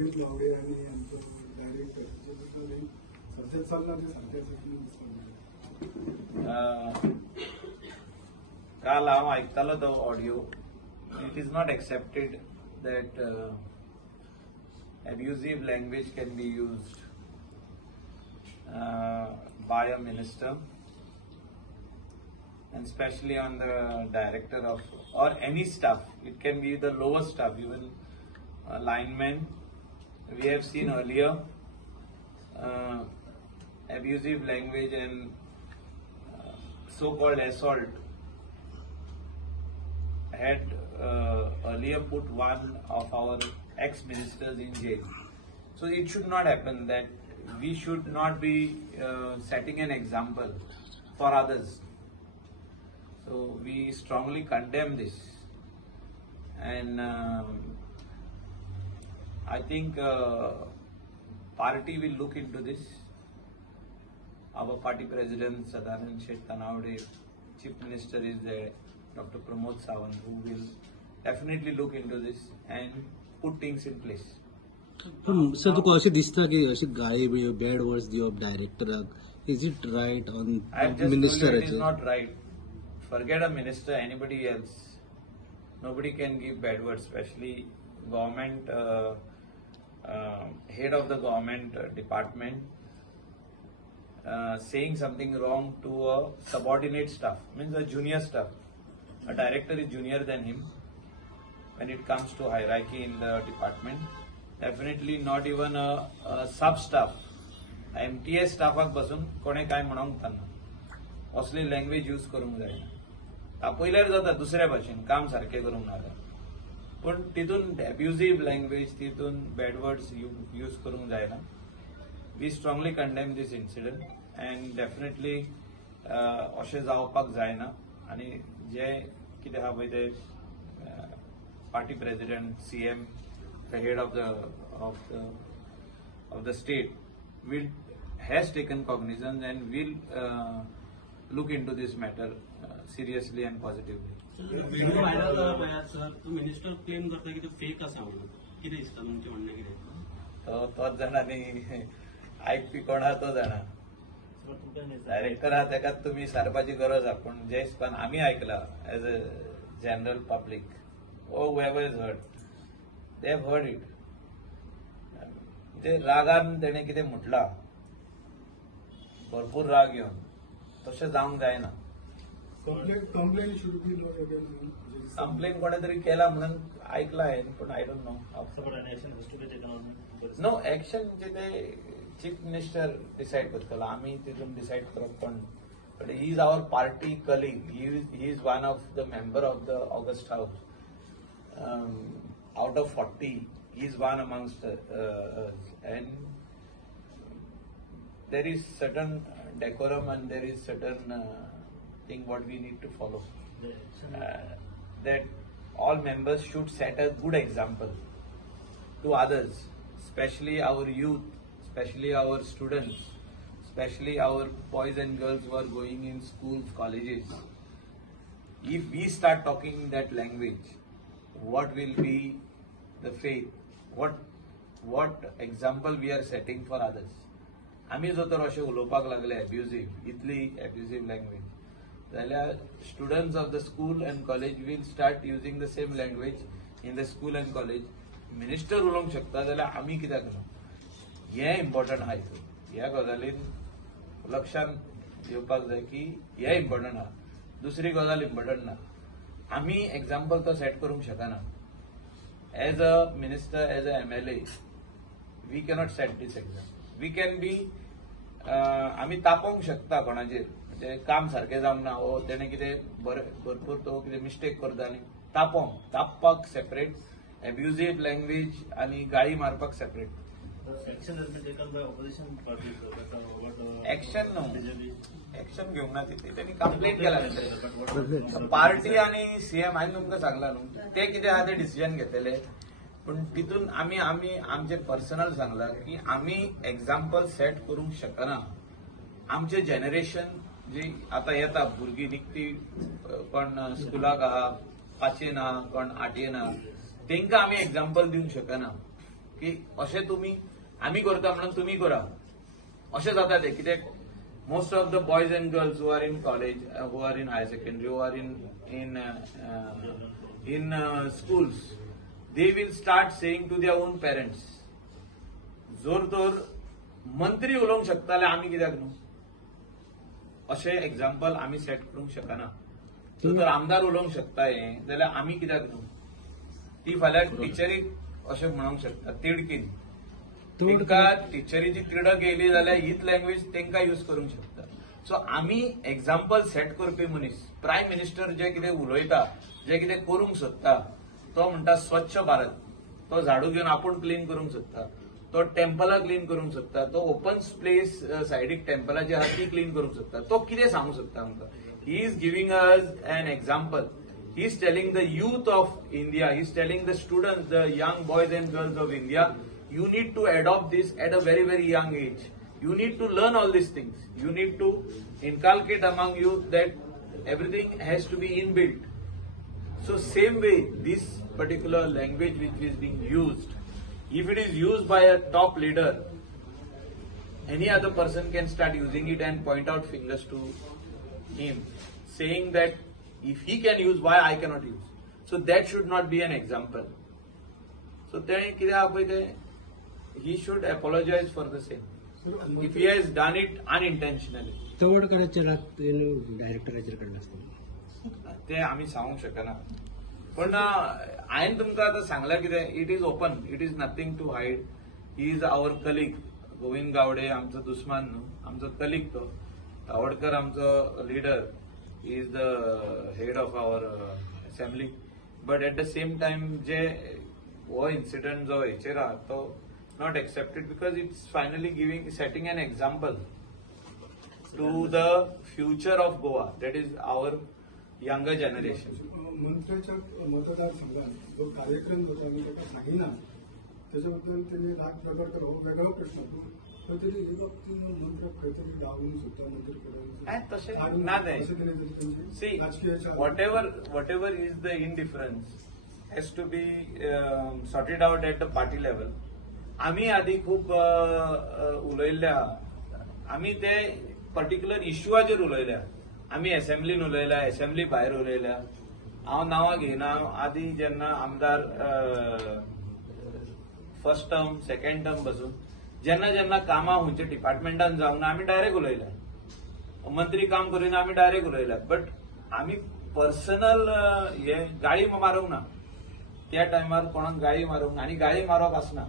रोहित लावडे आणि यांचं डायरेक्टर सध्या चालणार काल हांव आयकतालो तो audio. It is not accepted that abusive language can be used by a minister, and especially on the director of or any staff. It can be the lower staff, even linemen. We have seen earlier abusive language and so-called assault had earlier put one of our ex-ministers in jail. So it should not happen. That we should not be setting an example for others. So we strongly condemn this, and I think party will look into this. Our party president Sadanand Sheikh Tanawade, chief minister is there, Dr. Pramod Sawant, who will definitely look into this and put things in place. Sir तुका अशें दिसता की अशी गाळी bad words दिवप डायरेक्टराक, is it right on minister? It is not right. Forget a minister, anybody else. Nobody can give bad words, especially government, head of the government department saying something wrong to a subordinate staff, means a junior staff. A director is junior than him when it comes to hierarchy in the department. Definitely not even a sub-staff. MTS staffak basun कोणे काय म्हणूंक ताना असली language use करूंक जायना. तापयल्यार जाता दुसऱ्या भाशेन काम सारखे करूंक नाका, पण तितून एब्युजिव्ह लँग्वेज, तितून बॅड वर्ड्स यूज करूंक जायना. We strongly condemn this incident, and definitely अशें जावपाक जायना. आणि जे कितें आहा पळय ते party president, CM, the head of the state has taken cognizance and will look into this matter seriously and positively. Video viral जाला पळय सर, तो मिनिस्टर क्लेम करता की तो फेक आसा म्हणून. कितें दिसता तुमचें म्हणणें कितें? तोच जाणा न्ही, आयकपी कोण आहा तो जाणा. डायरेक्टर आहा तेकाच तुमी सारपाची गरज आहा, पण जे हिसपान आमी आयकला as a general public, whoever has heard, they have heard it. ते रागान तेणे कितें म्हटला, भरपूर राग येवन, तशें जावंक जायना. कंप्लेन कोणे तरी केला म्हणून ऐकला हांवें, पण I don't know. No action म्हणजे ते चीफ मिनिस्टर डिसाइड करतलो, आमी तितून डिसाइड करप पण. But he is our party colleague, he is one of the member of the august house. Out of 40, he is one amongst us, and there is certain decorum and there is certain thing what we need to follow. That all members should set a good example to others, especially our youth, especially our students, especially our boys and girls who are going in schools, colleges. If we start talking that language, what will be the faith? What example we are setting for others? आम्ही जो तर अशें उलोवपाक लागले abusive, इतली abusive language, जाल्यार students of the school and college will start using the same language in the school and college. Minister उलोवंक शकता जाल्यार आमी कित्याक न्हू? हें इम्पॉर्टंट आहा हितून. ह्या गजालीन लक्षांत येवपाक जाय की हें इम्पॉर्टंट आहा, दुसरी गजाल इम्पॉर्टंट ना. आमी एक्झाम्पल तो सेट करूंक शकना. As a minister, as a MLA, we cannot set this example. We can be, आमी तापोवंक शकता कोणाचेर, म्हणजे काम सारकें जावंक ना, ओ तेणे कितें भरपूर तो कितें मिस्टेक करता आनी तापपाक सेपरेट, एब्युजिव्ह लँग्वेज आनी गाळी मारपाक सेपरेट. एक्शन न्हू, एक्शन घेवंक ना तिथे. त्यांनी कंप्लेंट केला पार्टी आणि CM. हांवें तुमकां सांगला न्हू, ते कितें आहा ते डिसिजन घेतले, पण तितून आमी आमचे पर्सनल सांगला की आमी एक्झाम्पल सेट करूंक शकना. आमचे जनरेशन जी आता येता भुरगीं निघती, कोण स्कुलाक आहा 5ेन आहा, कोण 8ेन आहा, तांकां आमी एक्झाम्पल दिवंक शकना. की अशें तुमी आमी करता म्हणून तुमी करा अशें जाता तें कित्याक most of the boys and girls who are in college, who are in higher secondary, who are in schools, they will start saying to their own parents, जोर तर मंत्री उलोवंक शकता जाल्यार आमी कित्याक न्हू अशें एक्झाम्पल आमी सेट करूंक शकना. जो तर आमदार उलोवंक शकता हें जाल्यार आमी कित्याक न्हू. ती फाल्यां टिचरीक अशें म्हणूंक शकता तिडकीन तांकां टिचरीची तिडक येयली जाल्यार हीच लँग्वेज तांकां यूज करूंक शकता. सो आमी एक्झाम्पल सेट करपी मनीस प्रायम मिनिस्टर जे कितें उलयता जे कितें करूंक सोदता तो म्हणटा स्वच्छ भारत. तो झाडू घेवन आपूण क्लीन करूंक सोदता. तो टेम्पलां क्लीन करूंक सोदता. तो ओपन प्लेस सायडीक टेम्पलां जी आसा ती क्लीन करूंक सोदता. तो कितें सांगूंक सोदता आमकां. He is giving us an example. He is telling the youth of India. He is telling the students, the young boys end girls of India, you need to adopt this at a very, very young age. You need to learn all these things. You need to inculcate among you that everything has to be inbuilt. So same way, this particular language which is being used, if it is used by a top leader, any other person can start using it and point out fingers to him, saying that if he can use, why I cannot use. So that should not be an example. So then कितें पळय तें he should apologize for the same if he has done it unintentionally. तवडकरांचेर डायरेक्टराचेर कडले आसता ते आमी सांगूंक शकना. पण हांवें तुमकां आतां सांगलां कितें it is open. It is nothing to hide. He is our colleague. Govind Gawade आमचो दुस्मान न्हू, आमचो कलीग तो. तवडकर आमचो leader. He is the head of our assembly. But at the same time जे हो इन्सिडंट जो हेचेर आहा तो not accepted because it's finally setting an example to the future of Goa, that is our younger generation. मंत्र्याच्या मतदारसंघात जो कार्यक्रम होता मी त्याला सांगिना त्याच्याबद्दल त्यांनी राग प्रकट करून वेगळा प्रश्न पण तरी हे बाबतीत मंत्र काहीतरी डावलून सुद्धा मंत्री तशें ना तें. See, whatever is the indifference has to be sorted out at the party level. आमी आदी खूब उलयल्ल्या. आमी ते पर्टिक्युलर इश्यूआचेर उलयल्या. आमी असेंब्लीन उलयल्या, असेंब्ली भायर उलयल्या. हांव नांवां घेयना. आदी जेन्ना आमदार फर्स्ट टर्म सेकंड टर्म पासून जेन्ना जेन्ना कामां खंयच्या डिपार्टमेंटान जावंक ना आमी डायरेक्ट उलयल्या. मंत्री काम करिना आमी डायरेक्ट उलयल्या. बट आमी पर्सनल हे गाळी मारूंक ना. त्या टायमार कोणाक गाळी मारूंक आनी गाळी मारप आसना.